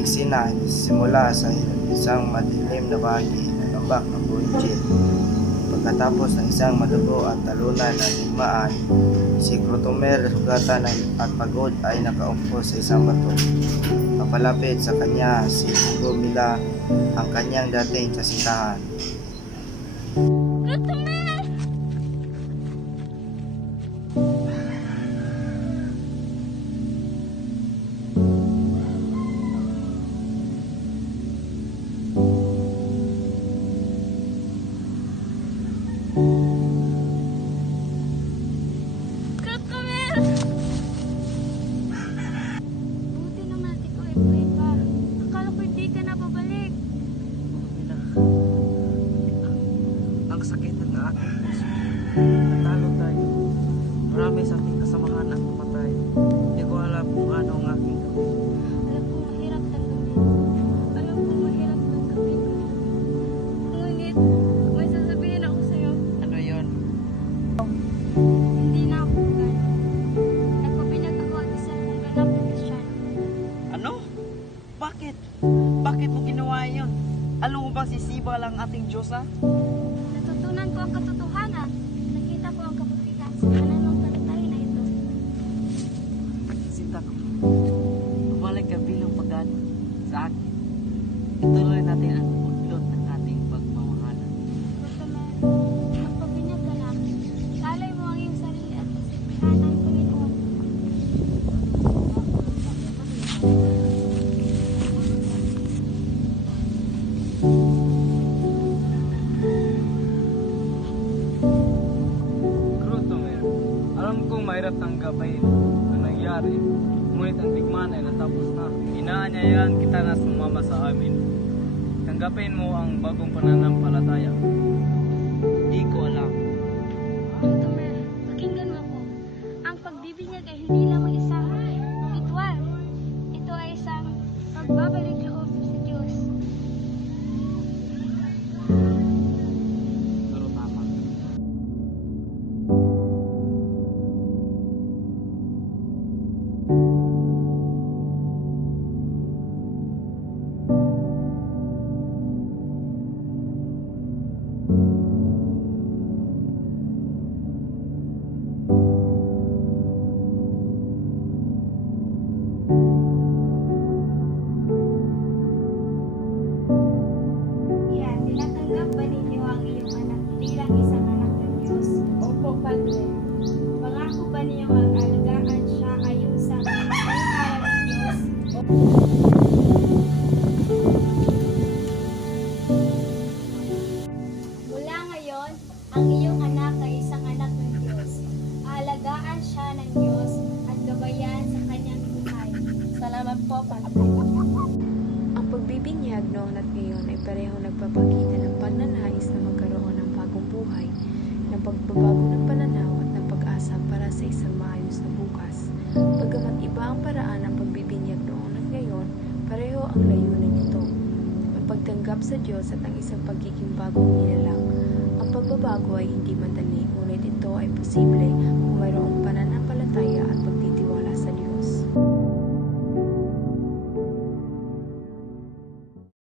eksena ay simula sa isang madilim na bahagi ng lambak ng Bunjil. Pagkatapos ng isang madugo at talunan ng digmaan, si Clotomir sugatan at pagod ay nakaupo sa isang bato. Papalapit sa kanya si Gumila, ang kanyang dating kasintahan. Buti naman ate ko, buhay pa. Akala ko hindi ka na babalik. Ang sakit ng aking puso. Natalo tayo. Marami sa ating kasamahan ang pumatay. Hindi ko alam kung ano ang aking gawin. Alam ko mahirap tanggapin. Alam ko mahirap tanggapin. Ngunit, may sasabihin ako sa'yo. Ano yon? Hindi na ako gano'n. Nagpabinyag ako at isa kong ganap na Kristyano. Ano? Bakit? Bakit mo ginawa yon? Alam mo bang sisiba lang ating Diyos ha? Natutunan ko ang katotohanan. Nakita ko ang kabutihan sa kananong talatay na ito. Sinta ko. Bumalik ka bilang pagano sa akin. Ituloy natin ang butlot ng ating pagmamahalan. Clotomir, magpabinyag ka na. Ialay mo ang iyong sarili at kasigpihan ng Panginoon. Clotomir, alam kong mahirap tanggapin ang nangyari, ngunit ang digmaan ay natapos na. Inaanyayahan kita na sumama sa amin. Tanggapin mo ang bagong pananampalataya. Hindi ko alam. Clotomir, pakinggan mo ako. Ang pagbibinyag ay hindi lamang isang ritual. Ito ay isang pagbabalik loob sa Diyos. Pero tama. Yan, tinatanggap ba ninyo ang iyong anak bilang isang anak ng Diyos? Opo, Padre. Pangako ba ninyo mag-alagaan siya ayon sa pangalan ng Diyos? Mula ngayon, ang iyong anak ay isang anak ng Diyos. Aalagaan siya ng Diyos at gabayan sa kanyang buhay. Salamat po, Padre. Ang pagbibinyag noon at ngayon ay pareho nagpapakita ng pagnanais na magkaroon ng bagong buhay, ng pagbabago ng pananaw at ng pag-asa para sa isang maayos na bukas. Bagamat iba ang paraan ng pagbibinyag noon at ngayon, pareho ang layunin nito. Ang pagtanggap sa Diyos at ang isang pagiging bagong nilalang. Ang pagbabago ay hindi madali, ngunit ito ay posible